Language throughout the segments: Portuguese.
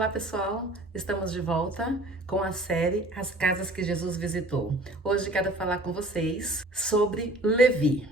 Olá pessoal, estamos de volta com a série As Casas que Jesus Visitou. Hoje quero falar com vocês sobre Levi.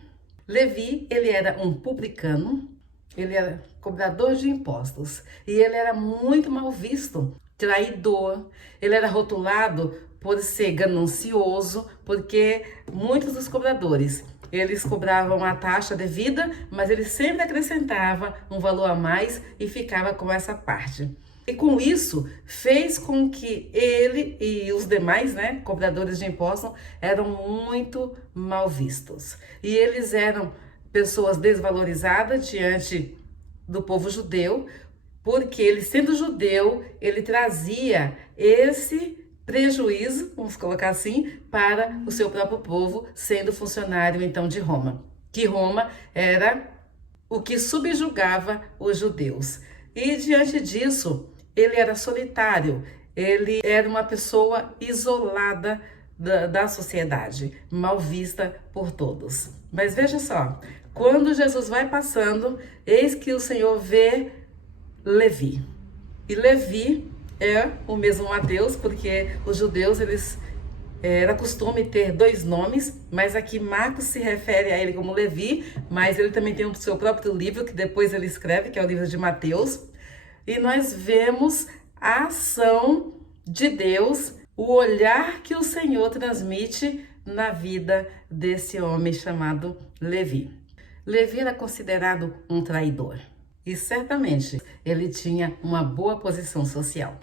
Levi, ele era um publicano, ele era cobrador de impostos e ele era muito mal visto, traidor. Ele era rotulado por ser ganancioso, porque muitos dos cobradores, eles cobravam a taxa devida, mas ele sempre acrescentava um valor a mais e ficava com essa parte. E com isso, fez com que ele e os demais, cobradores de impostos, eram muito mal vistos. E eles eram pessoas desvalorizadas diante do povo judeu, porque ele, sendo judeu, ele trazia esse prejuízo, vamos colocar assim, para o seu próprio povo, sendo funcionário então de Roma. Que Roma era o que subjugava os judeus. E diante disso, ele era solitário, ele era uma pessoa isolada da sociedade, mal vista por todos. Mas veja só, quando Jesus vai passando, eis que o Senhor vê Levi. E Levi é o mesmo Mateus, porque os judeus, era costume ter dois nomes, mas aqui Marcos se refere a ele como Levi, mas ele também tem o seu próprio livro, que depois ele escreve, que é o livro de Mateus. E nós vemos a ação de Deus, o olhar que o Senhor transmite na vida desse homem chamado Levi. Levi era considerado um traidor e certamente ele tinha uma boa posição social.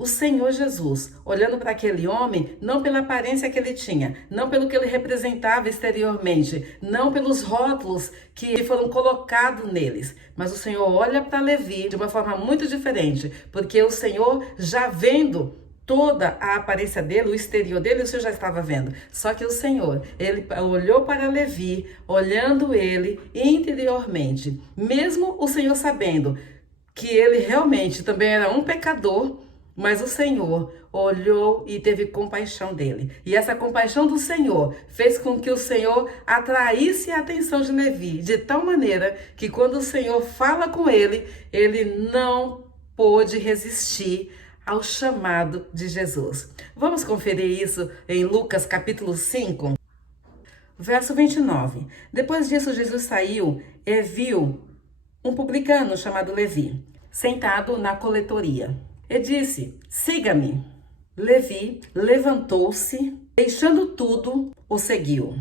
O Senhor Jesus, olhando para aquele homem, não pela aparência que ele tinha, não pelo que ele representava exteriormente, não pelos rótulos que foram colocados neles, mas o Senhor olha para Levi de uma forma muito diferente, porque o Senhor, já vendo toda a aparência dele, o exterior dele, o Senhor já estava vendo. Só que o Senhor, ele olhou para Levi, olhando ele interiormente, mesmo o Senhor sabendo que ele realmente também era um pecador, mas o Senhor olhou e teve compaixão dele. E essa compaixão do Senhor fez com que o Senhor atraísse a atenção de Levi, de tal maneira que quando o Senhor fala com ele, ele não pôde resistir ao chamado de Jesus. Vamos conferir isso em Lucas capítulo 5, verso 29. Depois disso, Jesus saiu e viu um publicano chamado Levi, sentado na coletoria. E disse: siga-me. Levi levantou-se, deixando tudo, o seguiu.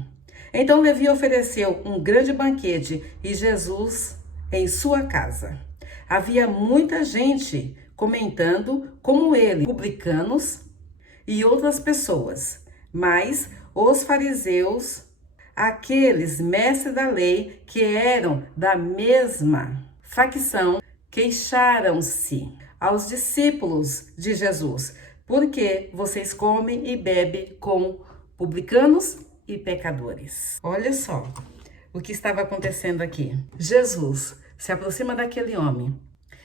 Então Levi ofereceu um grande banquete e Jesus em sua casa. Havia muita gente comentando como ele, publicanos e outras pessoas. Mas os fariseus, aqueles mestres da lei que eram da mesma facção, queixaram-se aos discípulos de Jesus: porque vocês comem e bebem com publicanos e pecadores. Olha só o que estava acontecendo aqui. Jesus se aproxima daquele homem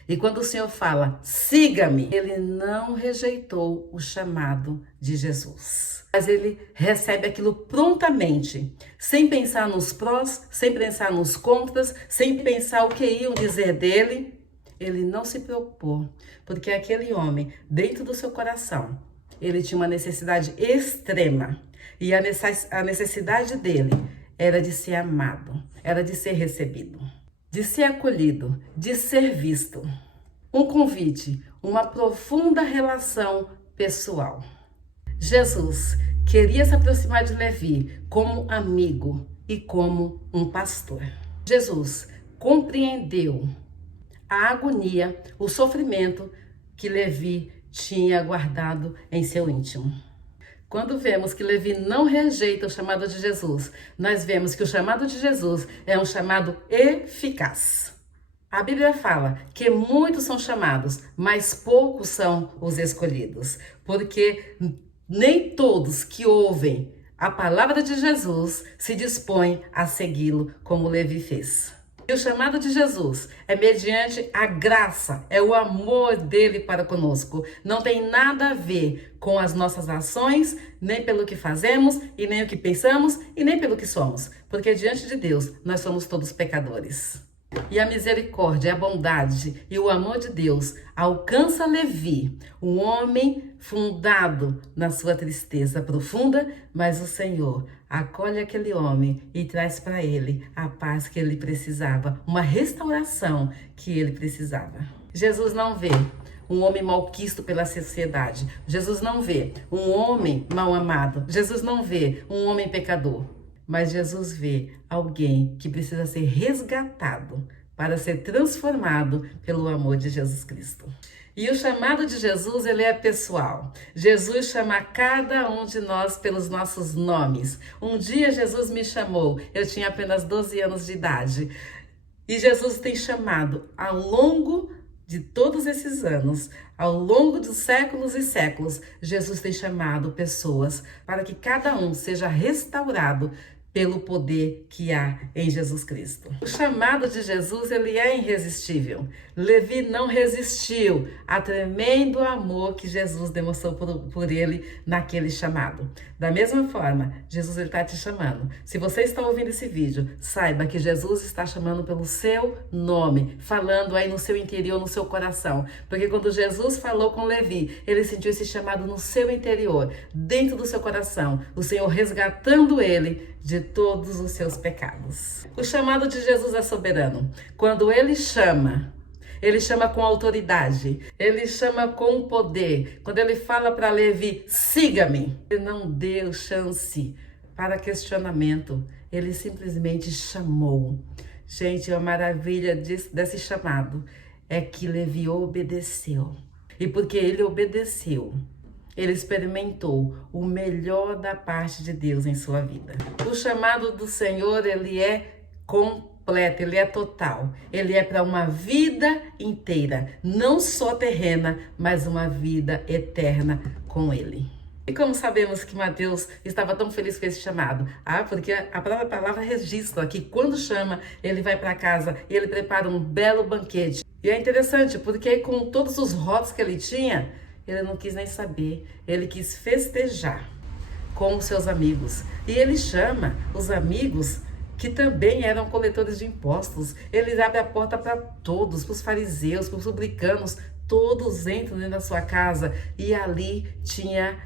e quando o Senhor fala, siga-me, ele não rejeitou o chamado de Jesus, mas ele recebe aquilo prontamente, sem pensar nos prós, sem pensar nos contras, sem pensar o que iam dizer dele. Ele não se preocupou, porque aquele homem, dentro do seu coração, ele tinha uma necessidade extrema. E a necessidade dele era de ser amado, era de ser recebido, de ser acolhido, de ser visto. Um convite, uma profunda relação pessoal. Jesus queria se aproximar de Levi como amigo e como um pastor. Jesus compreendeu a agonia, o sofrimento que Levi tinha guardado em seu íntimo. Quando vemos que Levi não rejeita o chamado de Jesus, nós vemos que o chamado de Jesus é um chamado eficaz. A Bíblia fala que muitos são chamados, mas poucos são os escolhidos, porque nem todos que ouvem a palavra de Jesus se dispõem a segui-lo como Levi fez. E o chamado de Jesus é mediante a graça, é o amor dele para conosco. Não tem nada a ver com as nossas ações, nem pelo que fazemos, e nem o que pensamos, e nem pelo que somos. Porque diante de Deus, nós somos todos pecadores. E a misericórdia, a bondade e o amor de Deus alcança Levi, um homem fundado na sua tristeza profunda, mas o Senhor acolhe aquele homem e traz para ele a paz que ele precisava, uma restauração que ele precisava. Jesus não vê um homem malquisto pela sociedade. Jesus não vê um homem mal amado. Jesus não vê um homem pecador. Mas Jesus vê alguém que precisa ser resgatado para ser transformado pelo amor de Jesus Cristo. E o chamado de Jesus, ele é pessoal. Jesus chama cada um de nós pelos nossos nomes. Um dia Jesus me chamou, eu tinha apenas 12 anos de idade. E Jesus tem chamado ao longo de todos esses anos, ao longo dos séculos e séculos, Jesus tem chamado pessoas para que cada um seja restaurado pelo poder que há em Jesus Cristo. O chamado de Jesus, ele é irresistível. Levi não resistiu a tremendo amor que Jesus demonstrou por ele naquele chamado. Da mesma forma, Jesus está te chamando. Se você está ouvindo esse vídeo, saiba que Jesus está chamando pelo seu nome, falando aí no seu interior, no seu coração. Porque quando Jesus falou com Levi, ele sentiu esse chamado no seu interior, dentro do seu coração, o Senhor resgatando ele de todos os seus pecados. O chamado de Jesus é soberano. Quando ele chama com autoridade, ele chama com poder. Quando ele fala para Levi, siga-me, ele não deu chance para questionamento, ele simplesmente chamou. Gente, a maravilha desse chamado é que Levi obedeceu. E porque ele obedeceu, ele experimentou o melhor da parte de Deus em sua vida. O chamado do Senhor, ele é completo, ele é total. Ele é para uma vida inteira, não só terrena, mas uma vida eterna com ele. E como sabemos que Mateus estava tão feliz com esse chamado? Porque a própria palavra registra que quando chama, ele vai para casa e ele prepara um belo banquete. E é interessante, porque com todos os rótulos que ele tinha, ele não quis nem saber, ele quis festejar com os seus amigos. E ele chama os amigos que também eram coletores de impostos. Ele abre a porta para todos, para os fariseus, para os publicanos, todos entram dentro da sua casa. E ali tinha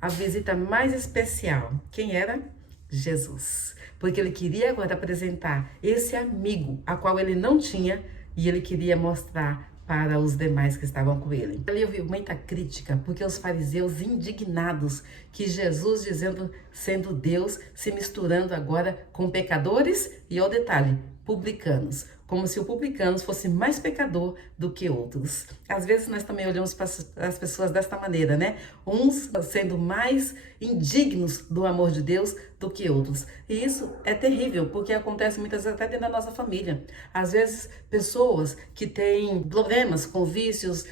a visita mais especial. Quem era? Jesus. Porque ele queria agora apresentar esse amigo, a qual ele não tinha, e ele queria mostrar para os demais que estavam com ele. Ali eu vi muita crítica, porque os fariseus indignados que Jesus sendo Deus, se misturando agora com pecadores e, ao detalhe, publicanos, como se o publicanos fosse mais pecador do que outros. Às vezes nós também olhamos para as pessoas desta maneira, né? Uns sendo mais indignos do amor de Deus do que outros. E isso é terrível, porque acontece muitas vezes até dentro da nossa família. Às vezes pessoas que têm problemas com vícios,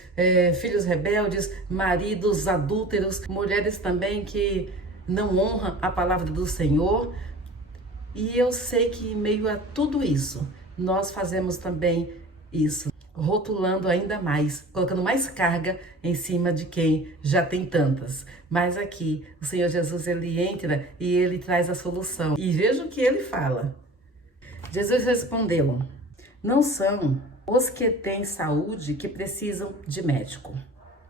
filhos rebeldes, maridos adúlteros, mulheres também que não honram a palavra do Senhor. E eu sei que em meio a tudo isso, nós fazemos também isso, rotulando ainda mais, colocando mais carga em cima de quem já tem tantas. Mas aqui, o Senhor Jesus, ele entra e ele traz a solução. E veja o que ele fala. Jesus respondeu: não são os que têm saúde que precisam de médico,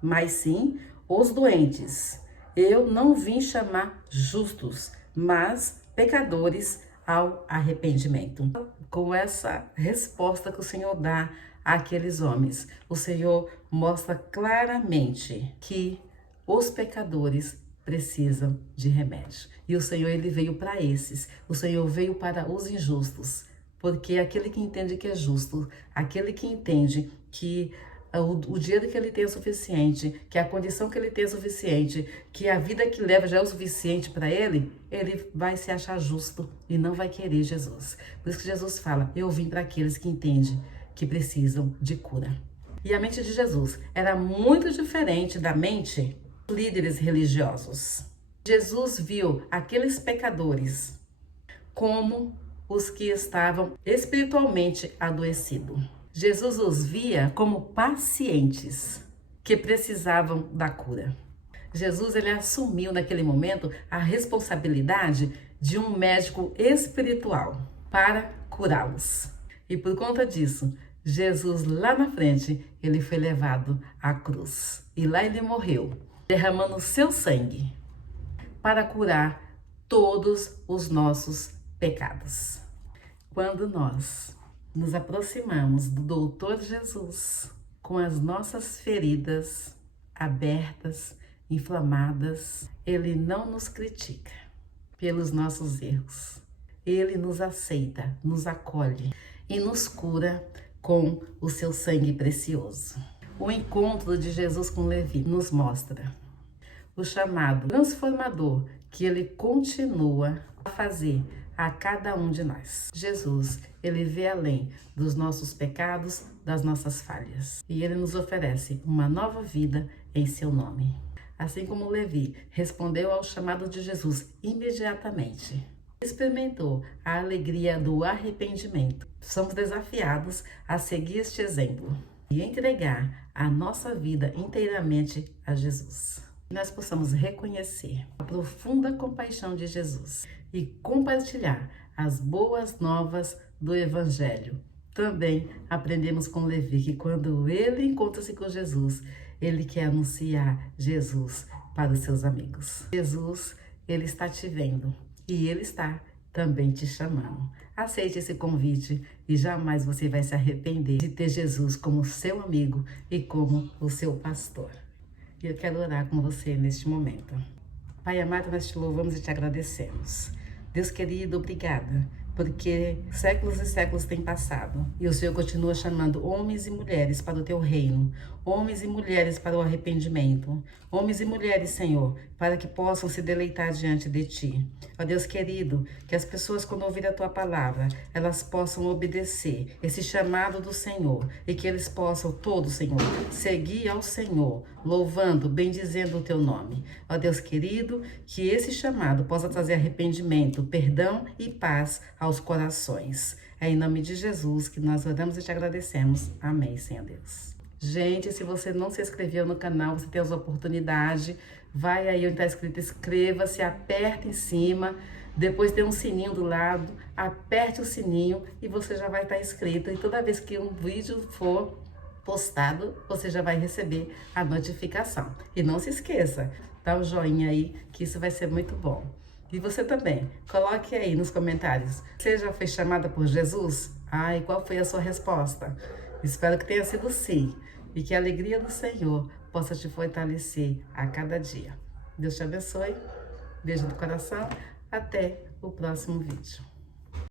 mas sim os doentes. Eu não vim chamar justos, mas pecadores ao arrependimento. Com essa resposta que o Senhor dá àqueles homens, o Senhor mostra claramente que os pecadores precisam de remédio. E o Senhor, ele veio para esses. O Senhor veio para os injustos. Porque aquele que entende que é justo, aquele que entende que o dinheiro que ele tem é suficiente, que a condição que ele tem é suficiente, que a vida que leva já é o suficiente para ele, ele vai se achar justo e não vai querer Jesus. Por isso que Jesus fala: eu vim para aqueles que entendem que precisam de cura. E a mente de Jesus era muito diferente da mente dos líderes religiosos. Jesus viu aqueles pecadores como os que estavam espiritualmente adoecidos. Jesus os via como pacientes que precisavam da cura. Jesus, ele assumiu naquele momento a responsabilidade de um médico espiritual para curá-los. E por conta disso, Jesus lá na frente, ele foi levado à cruz. E lá ele morreu, derramando o seu sangue para curar todos os nossos pecados. Quando nós nos aproximamos do Doutor Jesus com as nossas feridas abertas, inflamadas, ele não nos critica pelos nossos erros. Ele nos aceita, nos acolhe e nos cura com o seu sangue precioso. O encontro de Jesus com Levi nos mostra o chamado transformador que ele continua a fazer a cada um de nós. Jesus, ele vê além dos nossos pecados, das nossas falhas, e ele nos oferece uma nova vida em seu nome. Assim como Levi respondeu ao chamado de Jesus imediatamente, experimentou a alegria do arrependimento. Somos desafiados a seguir este exemplo e entregar a nossa vida inteiramente a Jesus. Que nós possamos reconhecer a profunda compaixão de Jesus e compartilhar as boas novas do Evangelho. Também aprendemos com Levi que quando ele encontra-se com Jesus, ele quer anunciar Jesus para os seus amigos. Jesus, ele está te vendo e ele está também te chamando. Aceite esse convite e jamais você vai se arrepender de ter Jesus como seu amigo e como o seu pastor. E eu quero orar com você neste momento. Pai amado, nós te louvamos e te agradecemos. Deus querido, obrigada, porque séculos e séculos têm passado e o Senhor continua chamando homens e mulheres para o teu reino, homens e mulheres para o arrependimento, homens e mulheres, Senhor, para que possam se deleitar diante de ti. Ó Deus querido, que as pessoas, quando ouvirem a tua palavra, elas possam obedecer esse chamado do Senhor e que eles possam todos, Senhor, seguir ao Senhor, louvando, bendizendo o teu nome. Ó Deus querido, que esse chamado possa trazer arrependimento, perdão e paz aos corações. É em nome de Jesus que nós oramos e te agradecemos. Amém, Senhor Deus. Gente, se você não se inscreveu no canal, você tem a oportunidade, vai aí onde está escrito inscreva-se, aperta em cima, depois tem um sininho do lado, aperte o sininho e você já vai estar inscrito. E toda vez que um vídeo for postado, você já vai receber a notificação. E não se esqueça, dá um joinha aí, que isso vai ser muito bom. E você também, coloque aí nos comentários, você já foi chamada por Jesus? E qual foi a sua resposta? Espero que tenha sido sim, e que a alegria do Senhor possa te fortalecer a cada dia. Deus te abençoe, beijo do coração, até o próximo vídeo.